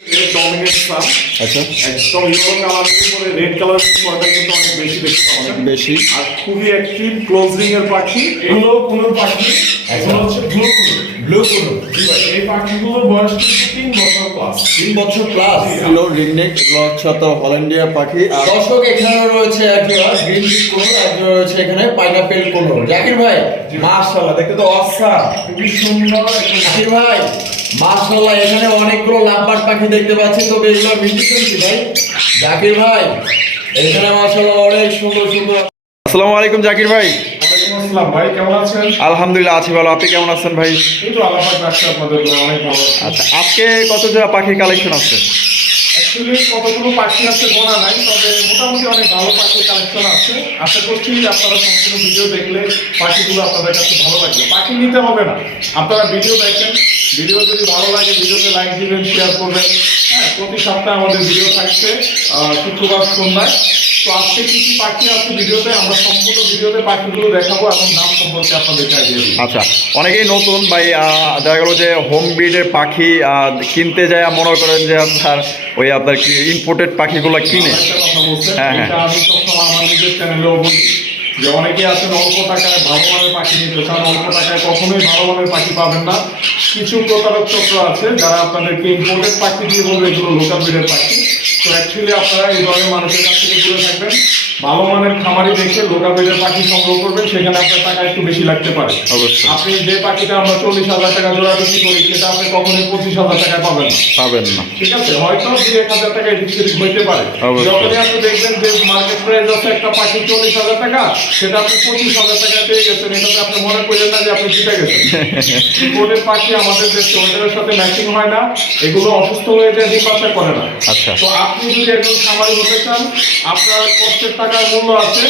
Red আচ্ছা। একদম কালারের উপরে রেড কালার পর্দা কিন্তু অনেক বেশি দেখতে পাবেন বেশি। আর খুবই অ্যাক্টিভ ক্লোজিং এর পাখি এগুলো কোনো পাখি। এগুলো হচ্ছে ব্লু ব্লু কোনো এই পাখিগুলোর বয়স কিন্তু তিন বছর প্লাস তিন বছর প্লাস এগুলো রিংনেক এগুলো হচ্ছে তো হল্যান্ডিয়া পাখি। আর দর্শক এখানে রয়েছে একজোড়া গ্রিন চিক কোনো একজোড়া রয়েছে এখানে পাইনাপেল কোনো জাকির ভাই মাশাআল্লাহ দেখতে তো অসাম খুবই সুন্দর। একটা জাকির ভাই মাশাআল্লাহ এখানে অনেকগুলো পাখি দেখতে পাচ্ছি। তবে এগুলো ভাই। জাকির ভাই এখানে মাশাআল্লাহ অনেক সুন্দর সুন্দর আসসালামু আলাইকুম জাকির ভাই। আসসালাম ভাই কেমন আছেন? আলহামদুলিল্লাহ আছি ভালো। আপনি কেমন আছেন ভাই? আচ্ছা আজকে কত জোড়া পাখির কালেকশন আছে? অ্যাকচুয়ালি কতগুলো পাখি আছে গোনা নাই, তবে মোটামুটি অনেক ভালো পাখি কালেকশন আছে। আশা করছি আপনারা সম্পূর্ণ ভিডিও দেখলে পাখিগুলো আপনাদের কাছে ভালো লাগবে। পাখি নিতে হবে না। আপনারা ভিডিও দেখেন। ভিডিও যদি ভালো লাগে ভিডিওতে লাইক দিবেন শেয়ার করবেন। হ্যাঁ প্রতি সপ্তাহে আমাদের ভিডিও থাকছে শুক্রবার সন্ধ্যায়। তো আজকে কি কি পাখি আছে ভিডিওতে? আমরা সম্পূর্ণ ভিডিওতে পাখিগুলো দেখাবো এবং নাম সম্পর্কে আপনাদেরকে আইডিয়া আচ্ছা অনেকেই নতুন ভাই দেখা গেলো যে হোম ব্রিডের পাখি কিনতে যায় মনে করেন যে আপনার ওই আপনার ইম্পোর্টেড পাখিগুলো কিনে। হ্যাঁ, হ্যাঁ। আমি সবসময় আমার নিজের চ্যানেলেও বলি। যে অনেকে আছেন অল্প টাকায় ভালো মানের পাখি নিতে চান, অল্প টাকায় কখনোই ভালো মানের পাখি পাবেন না। কিছু প্রতারক চক্র আছে যারা আপনাদেরকে ইম্পোর্টেড পাখি দিয়ে বলবে এগুলো লোকাল ব্রিডের পাখি। তো অ্যাকচুয়ালি আপনারা এই ধরনের মানুষের কাছ থেকে দূরে থাকবেন। ভালো মানের খামারি দেখে লোকাল ব্রিডের পাখি সংগ্রহ করবেন সেখানে আপনার টাকা একটু বেশি লাগতে পারে। অবশ্যই। আপনি যে পাখিটা আমরা চল্লিশ হাজার টাকা জোড়া বিক্রি করি সেটা আপনি কখনোই পঁচিশ হাজার টাকায় পাবেন পাবেন না। ঠিক আছে? হয়তো দুই এক হাজার টাকা এদিক সেদিক হইতে পারে। যখনই আপনি দেখবেন যে মার্কেট প্রাইস আছে একটা পাখি চল্লিশ হাজার টাকা সেটা আপনি পঁচিশ হাজার টাকা পেয়ে গেছেন এটাতে আপনি মনে করলেন না যে আপনি জিতে গেছেন। বোর্ডের পাখি আমাদের যে ওয়েদারের সাথে ম্যাচিং হয় না এগুলো অসুস্থ হয়ে যায় ডিম বাচ্চা করে না। আচ্ছা। তো আপনি যদি একজন খামারি হতে চান আপনার কষ্টের টাকার মূল্য আছে।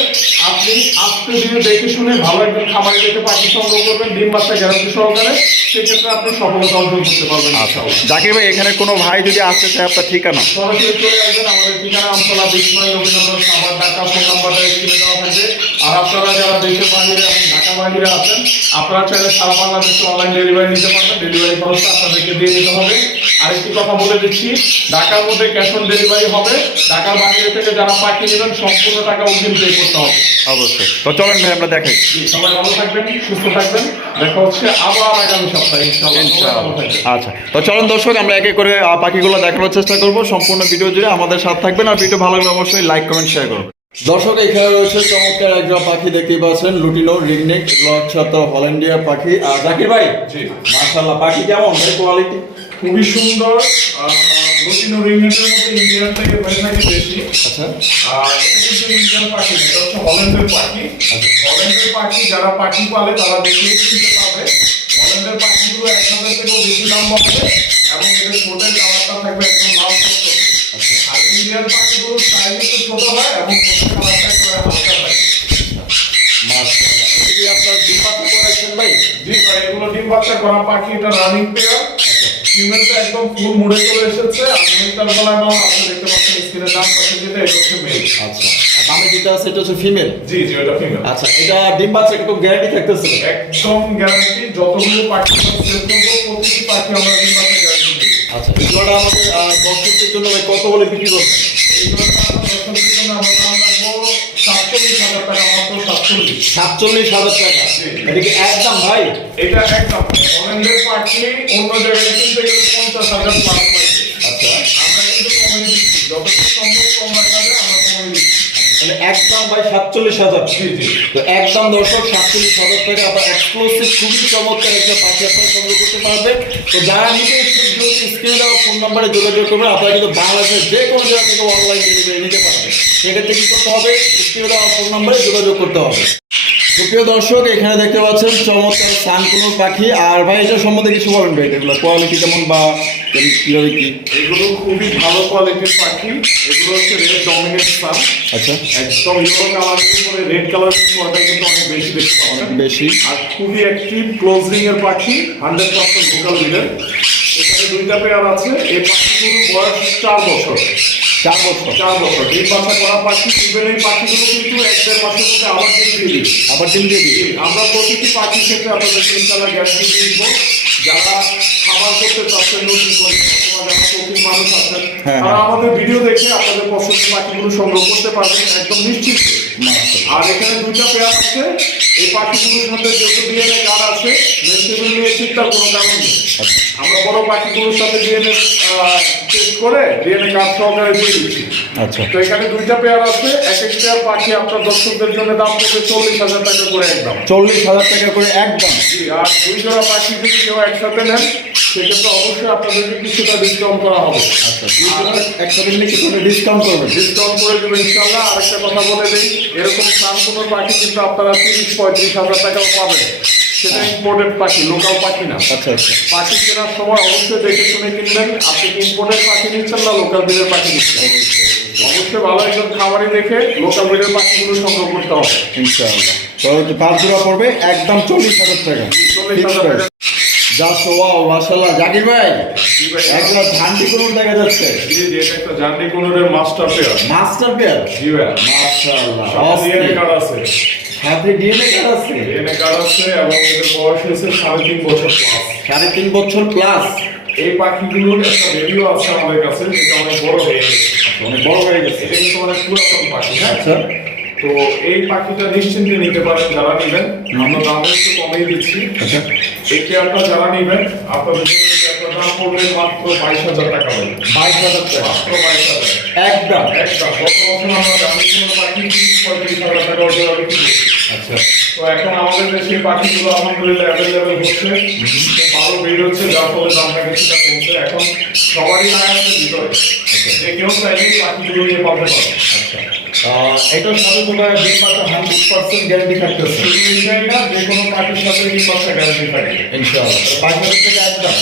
আপনি আজকে ধীরে দেখে শুনে ভালো একজন খামারি দেখে পাখি সংগ্রহ করবেন ডিম বাচ্চা গ্যারান্টি সহকারে। সেক্ষেত্রে আপনি সফলতা অর্জন করতে পারবেন আচ্ছা। জাকির ভাই এখানে কোনো ভাই যদি আসতে চায় আপনার ঠিকানা? সরাসরি চলে আসবেন আমাদের ঠিকানা আমতলা বিষ্ণয় রবীন্দ্রনাথ সাবার ঢাকা ফোন নাম্বারটা স্ক্রিনে দেওয়া থাকবে আর আপনারা যারা দেশের বাইরে এবং ঢাকা বাইরে আছেন আপনারা চাইলে সারা বাংলাদেশে অনলাইন ডেলিভারি নিতে পারবেন। ডেলিভারি খরচটা আপনাদেরকে দিয়ে দিতে হবে। আরেকটি কথা বলে দিচ্ছি ঢাকার মধ্যে ক্যাশ অন ডেলিভারি হবে। ঢাকার বাইরে থেকে যারা পাঠিয়ে নেবেন সম্পূর্ণ টাকা অগ্রিম পে করতে হবে। অবশ্যই। তো চলেন ভাই আমরা দেখাই। সবাই ভালো থাকবেন সুস্থ থাকবেন। দেখা হচ্ছে আবার আগামী সপ্তাহে ইনশাআল্লাহ। সবাই ভালো থাকবেন। আচ্ছা তো চলেন দর্শক আমরা একে করে পাখিগুলো দেখানোর চেষ্টা করব। সম্পূর্ণ ভিডিও জুড়ে আমাদের সাথে থাকবেন। আর ভিডিও ভালো লাগলে অবশ্যই লাইক কমেন্ট শেয়ার করুন। দর্শক এখানে রয়েছে চমৎকার একজন পাখি দেখতেই পাচ্ছেন লুটিনো রিংনেক এগুলো হচ্ছে তো হল্যান্ডিয়া পাখি। আর জাকির ভাই জি। মাশাআল্লাহ পাখি কেমন? কোয়ালিটি খুবই সুন্দর লুটিনো রিংনেটের মধ্যে ইন্ডিয়ান থেকে হয়ে থাকে বেশি। আচ্ছা। আর এটা কিন্তু ইন্ডিয়ান পাখি না, এটা হচ্ছে হল্যান্ডের পাখি। হল্যান্ডের পাখি যারা পাখি পালে তারা দেখে শিখতে পাবে। হল্যান্ডের পাখিগুলো এক হাজার থেকেও বেশি লম্বা হবে এবং এদের ঠোঁটের কালারটা থাকবে একদম লাল টকটকে। আর ইন্ডিয়ান পাখিগুলো সাইজ একটু ছোট হয় এবং ঠোঁটের কালারটা একটু হালকা হয়। মাশাআল্লাহ। এটা কি আপনার ডিম পাখি করেছেন ভাই? জি। ভাই এগুলো ডিম বাচ্চা করা পাখি এটা রানিং পেয়ার ফিমেলটা একদম ফুল মুড়ে চলে এসেছে। আর মেলটার গলায় মাল আপনি দেখতে পাচ্ছেন স্ক্রিনে দাম পাশে যেটা এটা হচ্ছে মেল আচ্ছা। যেটা আছে এটা হচ্ছে ফিমেল জি ফিমেল আচ্ছা এটা ডিম বাচ্চা গ্যারান্টি থাকতেছে? একদম গ্যারান্টি যতগুলো পাখি আমরা সেল করব প্রতিটি পাখি আমরা ডিম বাচ্চা গ্যারান্টি দিই আচ্ছা এগুলোটা আমাদের দর্শকদের জন্য কত বলে বিক্রি করবেন? দর্শকদের জন্য আমরা দাম রাখব সাতচল্লিশ হাজার টাকা মাত্র সাতচল্লিশ। সাতচল্লিশ হাজার টাকা। এটা কি একদম ভাই। এটা একদম। অনেকের পাখি অন্য জায়গায় কিন্তু পঞ্চাশ হাজার প্লাস আচ্ছা। আমরা কিন্তু কমে দিচ্ছি। সম্ভব কম রাখা যায় আমরা কমে তাহলে একদম ভাই সাতচল্লিশ হাজার তো একদম দর্শক সাতচল্লিশ হাজার টাকা আপনার এক্সক্লুসিভ খুবই চমৎকার একটা পাখি আপনারা সংগ্রহ করতে পারবেন। তো যারা নিতে স্ক্রিনে দেওয়া ফোন নাম্বারে যোগাযোগ করবেন। আপনারা কিন্তু বাংলাদেশের যে কোনো জায়গা থেকে অনলাইন ডেলিভারি নিতে পারবেন। সেক্ষেত্রে কি করতে হবে? স্ক্রিনে দেওয়া ফোন নাম্বারে যোগাযোগ করতে হবে। সুপ্রিয় দর্শক, এখানে দেখতে পাচ্ছেন চমৎকার সানকুনোর পাখি। আর ভাই এটা সম্বন্ধে কিছু বলেন ভাই, এগুলো কোয়ালিটি কেমন বা কীভাবে কি? এগুলো খুবই ভালো কোয়ালিটির পাখি। এগুলো হচ্ছে রেড ডমিনেট সান আচ্ছা। একদম ইয়েলো কালারের উপরে রেড কালার পর্দা কিন্তু অনেক বেশি দেখতে পাবেন বেশি। আর খুবই অ্যাক্টিভ ক্লোজিং এর পাখি হান্ড্রেড পার্সেন্ট ভোকাল লিডার এখানে দুইটা পেয়ার আছে। এই পাখিগুলোর বয়স চার বছর। চার বছর। চার বছর। ডিম বাচ্চা করা পাখি ইভেন এই পাখিগুলো কিন্তু এক দেড় মাসের মধ্যে আবার ডিম দিয়ে দিবে। আবার ডিম দিয়ে দিবি। আমরা প্রতিটি পাখির ক্ষেত্রে আপনাদের ইনশাল্লাহ গ্যারান্টি দিয়ে দিব। যারা খাবার করতে চাচ্ছেন নতুন করে অথবা যারা মানুষ আছেন হ্যাঁ, তারা হ্যাঁ। আমাদের ভিডিও দেখে আপনাদের পছন্দের পাখিগুলো সংগ্রহ করতে পারবেন একদম নিশ্চিত। আর এখানে দুইটা পেয়ার আছে এই পাখিগুলোর সাথে যেহেতু ডিএনএ কার্ড আছে নিয়ে চিন্তার কোনো কারণ নেই। আমরা বড় পাখিগুলোর সাথে ডিএনএ টেস্ট করে ডিএনএ কার্ড সহকারে দিয়ে দিচ্ছি। আচ্ছা। তো এখানে দুইটা পেয়ার আছে এক এক পেয়ার পাখি আপনার দর্শকদের জন্য দাম পড়বে চল্লিশ হাজার টাকা করে একদম। চল্লিশ হাজার টাকা করে একদম। জি, আর দুই জোড়া পাখি যদি কেউ একসাথে নেন সেক্ষেত্রে অবশ্যই আপনাদেরকে কিছুটা ডিসকাউন্ট করা হবে। আচ্ছা। একসাথে নিলে কিছু ডিসকাউন্ট করবেন। ডিসকাউন্ট করে দেবো ইনশাল্লাহ আরেকটা কথা বলে দিই এরকম সান কোনো পাখি কিন্তু আপনারা তিরিশ পঁয়ত্রিশ হাজার টাকাও পাবেন। সেটা ইম্পোর্টেড পাখি লোকাল পাখি না। আচ্ছা আচ্ছা। পাখি কেনার সময় অবশ্যই দেখে শুনে কিনবেন। আপনি কি ইম্পোর্টেড পাখি নিচ্ছেন না লোকাল ব্রিডের পাখি নিচ্ছেন? অবশ্যই ভালো একজন খামারি দেখে লোকাল ব্রিডের পাখিগুলো সংগ্রহ করতে হবে। ইনশাআল্লাহ। তো পাঁচ জোড়া পড়বে একদম চল্লিশ হাজার টাকা। চল্লিশ হাজার টাকা। জাস্ট ওয়াও মাশাআল্লাহ। জাকির ভাই। একটা ঝান্ডি কোন দেখা যাচ্ছে। জি জি এটা একটা জার্নি কোনোরের মাস্টার পেয়ার মাস্টার পেয়ার জি ভাই। মাশাআল্লাহ ডিএনএ কার্ড আছে। হাতে ডিএনএ কার্ড আছে? ডিএনএ কার্ড আছে এবং এদের বয়স হয়েছে সাড়ে তিন বছর প্লাস সাড়ে তিন বছর প্লাস এই পাখিগুলোর একটা ভিডিও আছে আমাদের কাছে যেটা অনেক বড় হয়ে গেছে। অনেক বড় হয়ে গেছে। এটা কিন্তু অনেক পুরাতন পাখি হ্যাঁ? আচ্ছা। তো এই পাখিটা নিশ্চিন্তে নিতে পারেন যারা নেবেন। আমরা দাম একটু কমিয়ে দিচ্ছি। আচ্ছা। এই চেয়ারটা যারা নেবেন আপনাদের দাম পড়বে মাত্র বাইশ হাজার টাকা হবে বাইশ হাজার টাকা। মাত্র বাইশ হাজার একদম। একটা গত বছর আমরা কোনো পাখি তিরিশ পঁয়ত্রিশ হাজার টাকা অর্জন আচ্ছা। তো এখন আমাদের দেশে পাখিগুলো আলহামদুলিল্লাহ অ্যাভেলেবেল হচ্ছে। ভালো ভিড় হচ্ছে যার ফলে দামটা কিছুটা কমছে। এখন সবারই আছে ভিতরে। যে কেউ চাইলে পাখিগুলো নিয়ে পাবে পারে এটার সাথে তোমার ডিম পাতা হান্ড্রেড পার্সেন্ট গ্যারান্টি থাকতেছে। না যে কোনো পাখির সাথে এই বাচ্চা গ্যারান্টি থাকে। ইনশাআল্লাহ। হাজার টাকা একদম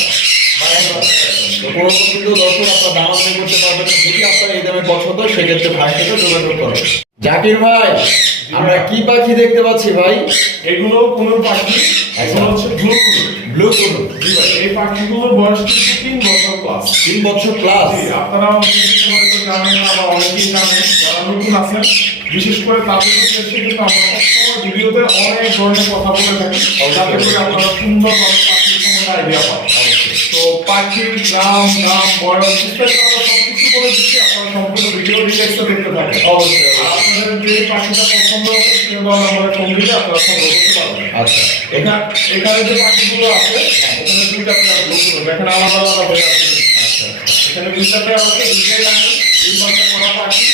তো কোনো কিন্তু দর্শক আপনার দাম আপনি করতে পারবেন যদি আপনার এই দামে পছন্দ সেক্ষেত্রে যোগাযোগ করুন। জাকির ভাই আমরা কি পাখি দেখতে পাচ্ছি ভাই? এগুলো কোনো পাখি এগুলো হচ্ছে ব্লু ব্লু কুলু জি ভাই এই পাখিগুলোর বয়স কিন্তু তিন বছর প্লাস তিন বছর প্লাস আপনারা হয়তো জানেন না বা অনেকেই জানেন যারা নতুন আছেন বিশেষ করে তাদের ক্ষেত্রে কিন্তু আমরা সবসময় ভিডিওতে অনেক ধরনের কথা বলে থাকি। যাতে করে আপনারা সুন্দর পাখির সম্বন্ধে আইডিয়া পান। পাখির নাম নাম আমরা সবকিছু করে দিচ্ছি আপনারা সম্পূর্ণ ভিডিও ডিটেক্সটা দেখতে থাকেন অবশ্যই আপনাদের যে পাখিটা পছন্দ সেই আমরা দিলে আপনারা সংগ্রহ করতে পারবেন। আচ্ছা। এখানে এখানে যে পাখিগুলো আছে এখানে দুইটা পেয়ার লোকগুলো দেখেন আলাদা আলাদা হয়ে আছে। আচ্ছা এখানে দুইটা পেয়ার আছে দুইটাই রানি দুই পাশে করা পাখি।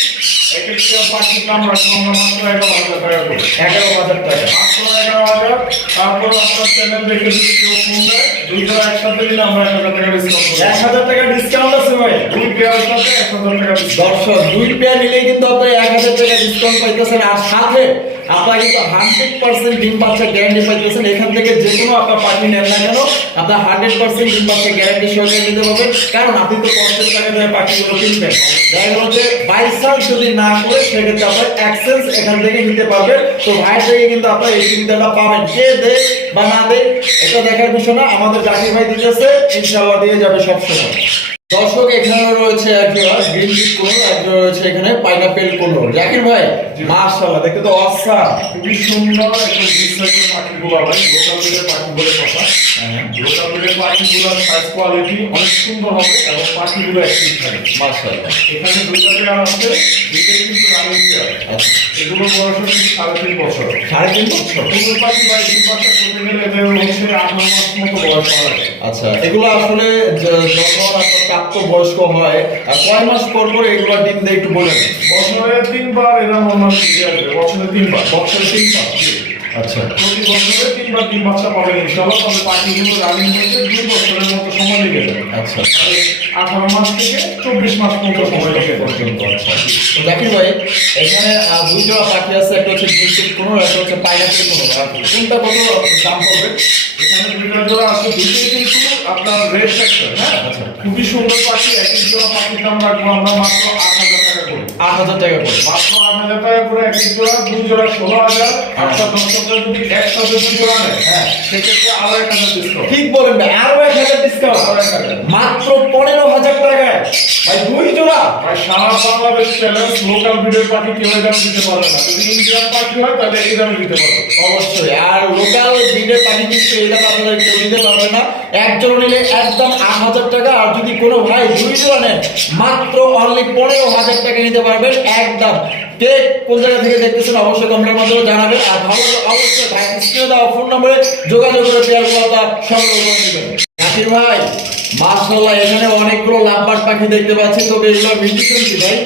এক একটা পাখির দাম রাখব মাত্র এগারো হাজার টাকা করে। এগারো হাজার টাকা। মাত্র এগারো হাজার। তারপর আপনার চ্যানেল দেখে যদি কেউ ফোন দেয় দুইটা একসাথে নিলে আমরা এক হাজার টাকা ডিসকাউন্ট এক হাজার টাকা ডিসকাউন্ট আছে ভাই। দুই পেয়ার সাথে এক হাজার টাকা দর্শক দুই পেয়ার নিলে কিন্তু এক হাজার টাকা ডিসকাউন্ট পাইতেছেন। আর সাথে আপনার কিন্তু হান্ড্রেড পার্সেন্ট ডিম বাচ্চা গ্যারান্টি পাইতেছেন এখান থেকে যে কোনো আপনার পাখি নেন না কেন, আপনার হান্ড্রেড পার্সেন্ট ডিম বাচ্চা গ্যারান্টি সহকারে নিতে পারবেন কারণ আপনি তো কষ্টের টাকা দিয়ে পাখিগুলো কিনবেন। দেখা গেল যে বাই চান্স যদি না করে, সেক্ষেত্রে আপনার এক্সচেঞ্জ এখান থেকে নিতে পারবেন তো ভাইয়ের থেকে কিন্তু আপনার এই সুবিধাটা পাবেন। কে দে বা না দে, এটা দেখার বিষয় না, আমাদের জাকির ভাই দিতেছে। ইনশাআল্লাহ দিয়ে যাবে সবসময় দর্শক এখানে রয়েছে গ্রিন এখানে পাইনাপেল কোন জাকির ভাই। মাশাআল্লাহ দেখতে তো অসাম খুবই সুন্দর একটু রিসাইকেল পাখিগুলো ভাই লোকাল বিলের পাখি বলে কথা। লোকাল বিলের পাখিগুলোর সাইজ কোয়ালিটি অনেক সুন্দর হবে এবং পাখিগুলো অ্যাক্টিভ থাকে। মাশাআল্লাহ। এখানে দুইটা পেয়ার আছে দুইটাই কিন্তু রানিং পেয়ার আচ্ছা। এগুলো বয়স হচ্ছে সাড়ে তিন বছর। সাড়ে তিন বছর? পাখি করতে গেলে মাস মতো বয়স করা আচ্ছা এগুলো আসলে যখন আপনার প্রাপ্ত বয়স্ক হয় আর কয় মাস পর পর এগুলো দিন দেয় একটু বলে। বছরে তিনবার এরা আমার বছরে তিনবার বছরে তিনবার। আচ্ছা। প্রতি বছরে তিনবার ডিম বাচ্চা পাবেন ইনশাআল্লাহ তবে পাখিগুলো রানিং হতে দুই বছরের মতো সময় লেগে যাবে। আচ্ছা। আঠারো মাস থেকে চব্বিশ মাস পর্যন্ত সময় লেগে পর্যন্ত আচ্ছা। তো ভাই এখানে দুই জোড়া পাখি আছে একটা হচ্ছে টি একটা হচ্ছে পাইনাপেল কোন কোনটা কত দাম পড়বে? এখানে দুইটা জোড়া আছে দুইটাই কিন্তু আপনার রেড সেকশন হ্যাঁ? আচ্ছা। খুবই সুন্দর পাখি এক জোড়া পাখির দাম রাখব আমরা মাত্র আট হাজার আট হাজার টাকা করে। মাত্র আট হাজার টাকা করে এক এক জোড়া দুই জোড়া ষোলো হাজার আপনার দর্শকরা যদি একসাথে দুই জোড়া নেয় হ্যাঁ। সেক্ষেত্রে আরও এক হাজার ডিসকাউন্ট ঠিক বলেন ভাই আরও এক হাজার ডিসকাউন্ট আরও এক হাজার। মাত্র পনেরো হাজার টাকায়। ভাই দুই জোড়া। ভাই সারা বাংলাদেশ চ্যালেঞ্জ লোকাল ভিডিও পাখি কেউ এই দিতে পারবে না। যদি ইন্ডিয়ান পাখি হয় তাহলে এই দামে দিতে পারবে। অবশ্যই। আর লোকাল ব্রিডের পাখি কিন্তু আপনারা কেউ দিতে পারবে না। একজন নিলে একদম আট হাজার টাকা। আর যদি কোনো ভাই দুই জোড়া নেন মাত্র অনলি পনেরো হাজার টাকা নিতে পারবেন একদম। কে কোন জায়গা থেকে দেখতেছেন অবশ্যই কমেন্টের মাধ্যমে জানাবেন আর ভালো অবশ্যই স্ক্রিনে দেওয়া ফোন নম্বরে যোগাযোগ করে সংগ্রহ করে ভাই এখানে অনেকগুলো পাখি দেখতে পাচ্ছি। তবে এগুলো মিউজিক কি ভাই?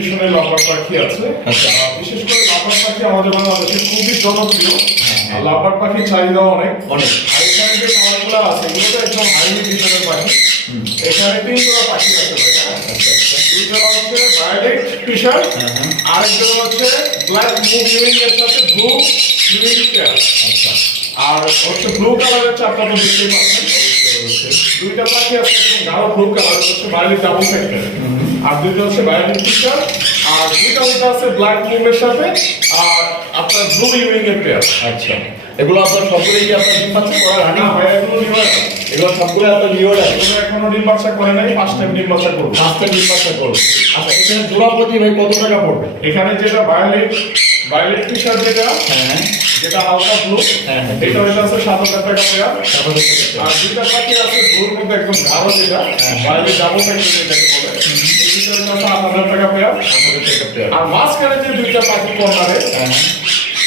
এখানে লাভার পাখি আছে। আচ্ছা। বিশেষ করে লাভার পাখি আমাদের বাংলাদেশে খুবই জনপ্রিয়। হ্যাঁ। আর লাভার পাখির চাহিদা অনেক। অনেক। যে কালারগুলো আছে এগুলো তো একদম হাই নিউট্রিশনের পাখি এখানে তিন জোড়া পাখি আছে ভাই। হ্যাঁ? দুই জোড়া হচ্ছে ভায়োলেট টিশার হ্যাঁ, হ্যাঁ। জোড়া হচ্ছে ব্ল্যাক মুভ ইউনিং এর সাথে ব্লু ইউনিং পেয়ার। আচ্ছা। আর হচ্ছে ব্লু কালারের চাপটা তো দেখতেই পাচ্ছেন। দুইটা পাখি আছে একদম গাঢ় ব্লু কালার হচ্ছে বাইরে ডাবল ফ্যাক্টর আর দুইটা হচ্ছে বাইরে টিচার আর দুইটা দুইটা আছে ব্ল্যাক মুভের সাথে আর আপনার ব্লু ইউনিং এর পেয়ার। আচ্ছা। এগুলো আপনার সকলেই কি আপনার ডিম বাচ্চা করা রানিং ভাই এগুলো এগুলো সবগুলো আপনার রাখেন এগুলো এখনও ডিম বাচ্চা করে নাই ফার্স্ট টাইম ডিম বাচ্চা করব। পাঁচটা ডিম বাচ্চা করব। আচ্ছা এখানে জোড়া প্রতি ভাই কত টাকা পড়বে? এখানে যেটা ভায়োলেট ভায়োলেট টিচার যেটা হ্যাঁ। যেটা হালকা ব্লু হ্যাঁ, হ্যাঁ। এটা হচ্ছে আছে সাত হাজার টাকা পেয়ার? আর দুইটা পাখি আছে ব্লুর মধ্যে একদম গাঢ় যেটা বাইরে ডাবল ফ্যাক্টর যেটাকে বলে। এই দুইটার হচ্ছে আট হাজার টাকা পেয়ার। আর মাঝখানে যে দুইটা পাখি কর্নারে হ্যাঁ।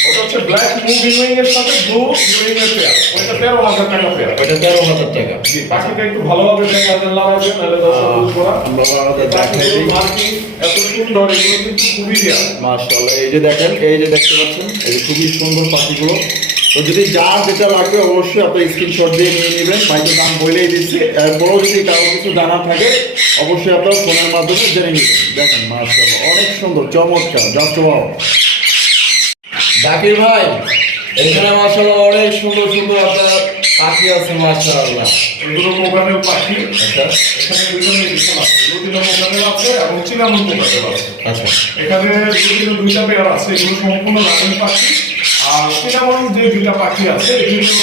ওটা হচ্ছে ব্ল্যাক মুভ ইউইং এর সাথে ব্লু ইউইং এর পেয়ার ওইটা তেরো হাজার টাকা পেয়ার ওইটা তেরো হাজার টাকা। জি পাখিটা একটু ভালোভাবে দেখা যায় লাগাবে তাহলে দর্শক বুঝব আমরা দেখাই দিই। এত সুন্দর এগুলো কিন্তু খুবই রেয়ার মাশাআল্লাহ এই যে দেখেন এই যে দেখতে পাচ্ছেন এই যে খুবই সুন্দর পাখিগুলো। তো যদি যার যেটা লাগবে অবশ্যই আপনি স্ক্রিনশট দিয়ে নিয়ে নেবেন। বাইকে দাম বলেই দিচ্ছি। এরপরেও যদি কারও কিছু জানা থাকে অবশ্যই আপনার ফোনের মাধ্যমে জেনে নেবেন। দেখেন মাশাআল্লাহ অনেক সুন্দর চমৎকার জাস্ট ওয়াও জাকির ভাই এখানে মাশাআল্লাহ অনেক সুন্দর সুন্দর আপনার পাখি আছে মাশাআল্লাহ। এগুলো মোবাইলের পাখি। আচ্ছা। এখানে দুটো মেডিসিন আছে। এবং চিনামন মোবাইলের আছে। আচ্ছা। এখানে দুটো দুইটা পেয়ার আছে। এগুলো সম্পূর্ণ রানিং পাখি। আর চিনামন যে দুইটা পাখি আছে এগুলো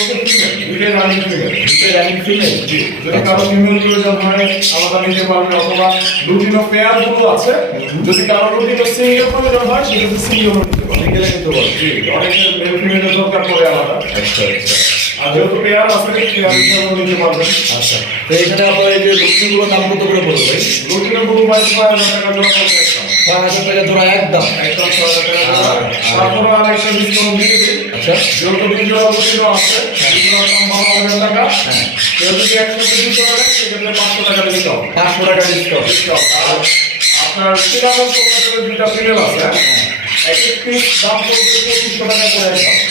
দুইটাই রানিং ফিমেল রানিং ফিমেল জি। যদি কারও ফিমেল প্রয়োজন হয় আলাদা নিতে পারবে অথবা দুটিনো পেয়ারগুলো আছে। যদি কারও দুটিনো সিঙ্গেল প্রয়োজন হয় সেক্ষেত্রে সিঙ্গেল সিঙ্গেলে নিতে পারবে জি অনেকের মেল ফিমেলের দরকার পড়ে আলাদা আচ্ছা আচ্ছা। আর যেহেতু পেয়ার আছে পেয়ার হিসেবেও নিতে পারবেন। আচ্ছা তো এখানে আপনার এই যে লুচিগুলোর দাম কত করে পড়বে দুটিনো গুলো বাইশ ছয় হাজার টাকা জোড়া পড়বে ছয় হাজার টাকা জোড়া একদম? একদম ছয় হাজার টাকা জোড়া। তারপরে আর একটা ডিসকাউন্ট দিয়ে দিই আচ্ছা। যেহেতু দুই জোড়া দুটিনো আছে দাম বারো হাজার টাকা। হ্যাঁ। কেউ যদি একশো দিতে পারে সেক্ষেত্রে পাঁচশো টাকা ডিসকাউন্ট পাঁচশো টাকা ডিসকাউন্ট আপনার কোম্পানির দুইটা ফিমেল আছে এক পিস দাম পড়বে পঁচিশশো টাকা করে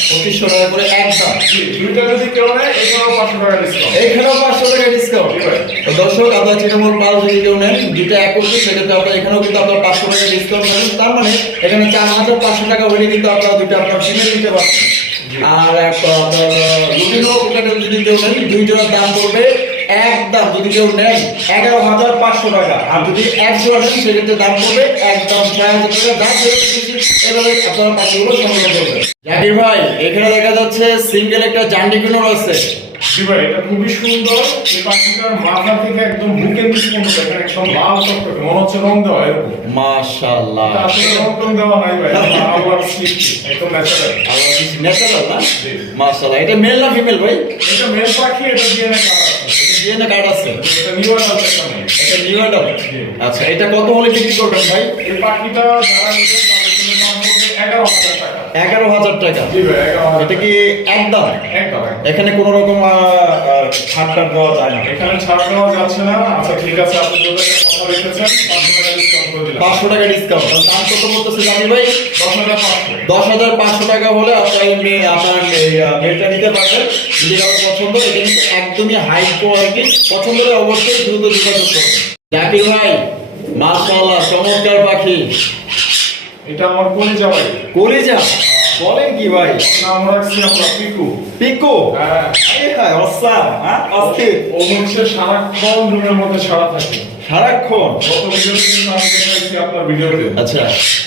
পঁচিশশো টাকা করে একদম দুইটা যদি কেউ নেয় এখানেও পাঁচশো টাকা ডিসকাউন্ট এইখানেও পাঁচশো টাকা ডিসকাউন্ট। দর্শক আপনার তৃণমূল মাল যদি কেউ নেন দুইটা এক করছে সেক্ষেত্রে আপনার এখানেও কিন্তু আপনার পাঁচশো টাকা ডিসকাউন্ট পাবেন তার মানে এখানে চার হাজার পাঁচশো টাকা হলে কিন্তু আপনার দুইটা আপনার কিনে নিতে পারছেন। আর একটা আপনার ওখানে যদি কেউ নেন দুই জোড়ার দাম পড়বে একদম যদি কেউ নেন এগারো হাজার পাঁচশো টাকা। আর যদি এক জোড়া নেন সেক্ষেত্রে দাম পড়বে একদম ছয় হাজার টাকা। দাম এভাবে আপনার পাখিগুলো সংগ্রহ করবেন জাকির ভাই এখানে দেখা যাচ্ছে সিঙ্গেল একটা জান্ডি কিনোর আছে জি এটা খুবই সুন্দর। এই পাখিটার মাথা থেকে একদম বুকের নিচ পর্যন্ত দেখেন একদম লাল চকচকে। মনে হচ্ছে রং দেওয়া এরকম। মাশাআল্লাহ। আসলে রং টং দেওয়া নাই ভাই আবার একদম ন্যাচারাল ন্যাচারাল না। মাশাআল্লাহ এটা মেল না ফিমেল ভাই? এটা মেল পাখি এটা কার্ড আছে। কার্ড আছে এটা নিউ অ্যাডাল্ট এটা নিউ অ্যাডাল্ট আচ্ছা এটা কত হলে বিক্রি করবেন ভাই? এই পাখিটা যারা নেবেন তাদের জন্য দাম পড়বে এগারো হাজার টাকা। এগারো হাজার টাকা। এটা কি একদম? একদম একদম। এখানে কোনো রকম ছাড় টাড় দেওয়া যায় না। এখানে ছাড় দেওয়া যাচ্ছে না। আচ্ছা ঠিক আছে আপনি কথা রেখেছেন? পাঁচশো টাকা ডিসকাউন্ট দাম কত বলতেছে জানি ভাই? দশ হাজার পাঁচশো। দশ হাজার পাঁচশো টাকা হলে মেয়ে আপনার মেয়েটা নিতে পারবেন। যদি কারও পছন্দ এটা কিন্তু একদমই হাই কোয়ালিটি পছন্দ হলে অবশ্যই দ্রুত যোগাযোগ করবেন। জাকির ভাই মাশাআল্লাহ চমৎকার পাখি। এটা আমার কলিজা ভাই। কলিজা? বলেন কি ভাই? নাম রাখছি আমরা পিকু। পিকো? হ্যাঁ। এই হ্যাঁ হ্যাঁ? অস্থির। ও হচ্ছে সারাক্ষণ রুমের মধ্যে সারা থাকে। সারাক্ষণ আপনার ভিডিওতে আচ্ছা।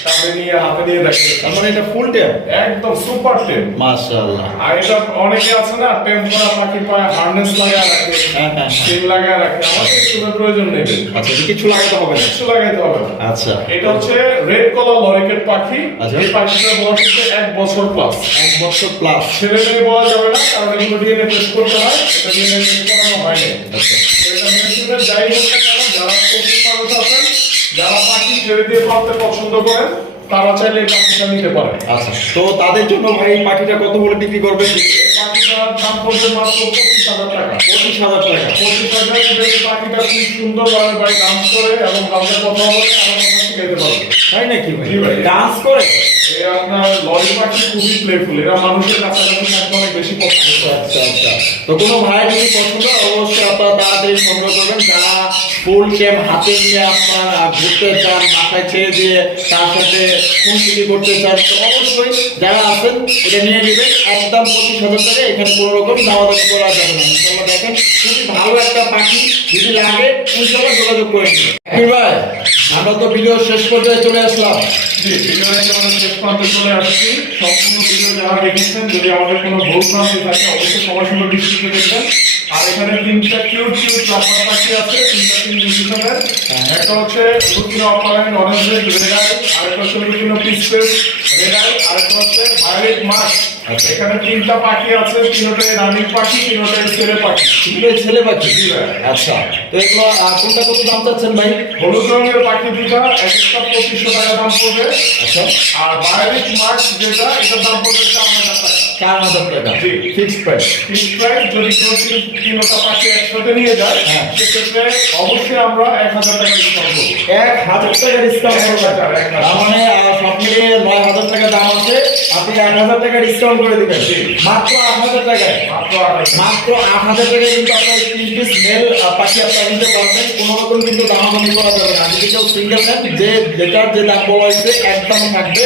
তাকে নিয়ে হাতে নিয়ে দেখে তার মানে এটা ফুল টেম একদম সুপার টেপ মাশাআল্লাহ। আর এটা অনেকে আছে না টেপ করা পাখি পায় হার্নেস লাগায় রাখে হ্যাঁ, হ্যাঁ। চেন লাগায় রাখে। আমাদের এগুলোর প্রয়োজন নেই। আচ্ছা কিছু লাগাতে হবে না? কিছু লাগাইতে হবে না। আচ্ছা। এটা হচ্ছে রেড কলার লরিকেট পাখি। আচ্ছা। এই পাখিটার বয়স হচ্ছে এক বছর প্লাস এক বছর প্লাস ছেলে মেয়ে বলা যাবে না কারণ এগুলো ডিএনএ টেস্ট করতে হয় এটা ডিএনএ টেস্ট করানো আচ্ছা। এটা মেশিনের যাই হোক না যারা যারা পছন্দ তারা চাইলে এই পাখিটা নিতে পারে আচ্ছা তো তাদের জন্য ভাই এই পাখিটা কত বলে বিক্রি করবে? পাখিটার দাম পড়বে মাত্র পঁচিশ হাজার টাকা। পঁচিশ হাজার টাকা। পঁচিশ হাজার এই পাখিটা খুব সুন্দরভাবে ভাই ডান্স করে এবং কাউকে কথা বলে আমার কথা পারবে। তাই নাকি ভাই। ডান্স করে। আপনার লরি পাখি খুবই প্লেফুল এরা মানুষের কাছাকাছি থাকতে অনেক বেশি পছন্দ আচ্ছা আচ্ছা তো কোনো ভাই যদি পছন্দ অবশ্যই আপনারা তাড়াতাড়ি সংগ্রহ করবেন। যারা ফুল টাইম হাতে নিয়ে আপনার ঘুরতে চান বাসায় ছেড়ে দিয়ে তার সাথে খুনসুটি করতে চান তো অবশ্যই যারা আছেন এটা নিয়ে নেবেন। একদম পঁচিশ হাজার টাকা এখানে কোনো রকম দামাদামি করা যাবে না। ইনশাল্লাহ দেখেন খুবই ভালো একটা পাখি যদি লাগে ইনশাল্লাহ যোগাযোগ করে নেবেন ভাই আমরা তো ভিডিও শেষ পর্যায়ে চলে আসলাম। জি ভিডিও আমরা শেষ প্রান্তে চলে আসছি। সম্পূর্ণ ভিডিও যারা দেখেছেন যদি আমাদের কোনো ভুল ভ্রান্তি থাকে অবশ্যই সবার সঙ্গে দৃষ্টিতে দেখবেন। আর এখানে তিনটা কিউট কিউট লাফার পাখি আছে তিনটা তিন ডিসিশনের একটা হচ্ছে লুকিনো অপারেন্ট অরেঞ্জ রেড রেড আই আরেকটা হচ্ছে রেড আই আরেকটা হচ্ছে ভায়োলেট মাস্ক এখানে তিনটা পাখি আছে তিনটাই রানিং পাখি তিনটাই ছেলে পাখি। তিনটে ছেলে পাখি? আচ্ছা। তো এগুলো কোনটা কত দাম চাচ্ছেন ভাই? হলুদ রঙের পাখি দুটা এক একটা পঁচিশশো টাকা দাম পড়বে। আচ্ছা। আর ভায়োলেট মাস্ক যেটা এটার দাম পড়বে চার হাজার টাকা। চার হাজার টাকা। ফিক্সড প্রাইস প্রাইস যদি কেউ তিনটা পাখি একসাথে নিয়ে যায় হ্যাঁ। সেক্ষেত্রে অবশ্যই আমরা এক হাজার টাকা ডিসকাউন্ট করব। এক হাজার টাকা ডিসকাউন্ট হাজার। তার মানে সব মিলিয়ে নয় হাজার টাকা দাম আছে। আপনি এক হাজার টাকা ডিসকাউন্ট করে দিবেন। মাত্র আট হাজার টাকায়। মাত্র আট হাজার। টাকায় কিন্তু আপনার তিন পিস মেল পাখি আপনারা নিতে পারবেন। কোনো রকম কিন্তু দামাদামি করা যাবে না। যদি কেউ সিঙ্গেল নেন যে যেটার যে দাম বলা হয়েছে একদম থাকবে।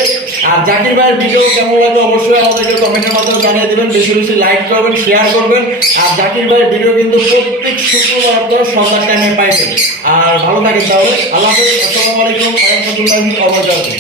আর জাকির ভাইয়ের ভিডিও কেমন লাগে অবশ্যই আমাদেরকে কমেন্টের মাধ্যমে জানিয়ে দিবেন। বেশি বেশি লাইক করবেন শেয়ার করবেন। আর জাকির ভাইয়ের ভিডিও কিন্তু প্রত্যেক শুক্রবার আপনারা সন্ধ্যার টাইমে পাইবেন। আর ভালো থাকেন তাহলে। আল্লাহ হাফেজ। আসসালামু আলাইকুম। রহমতুল্লাহি ওয়া বারাকাতুহু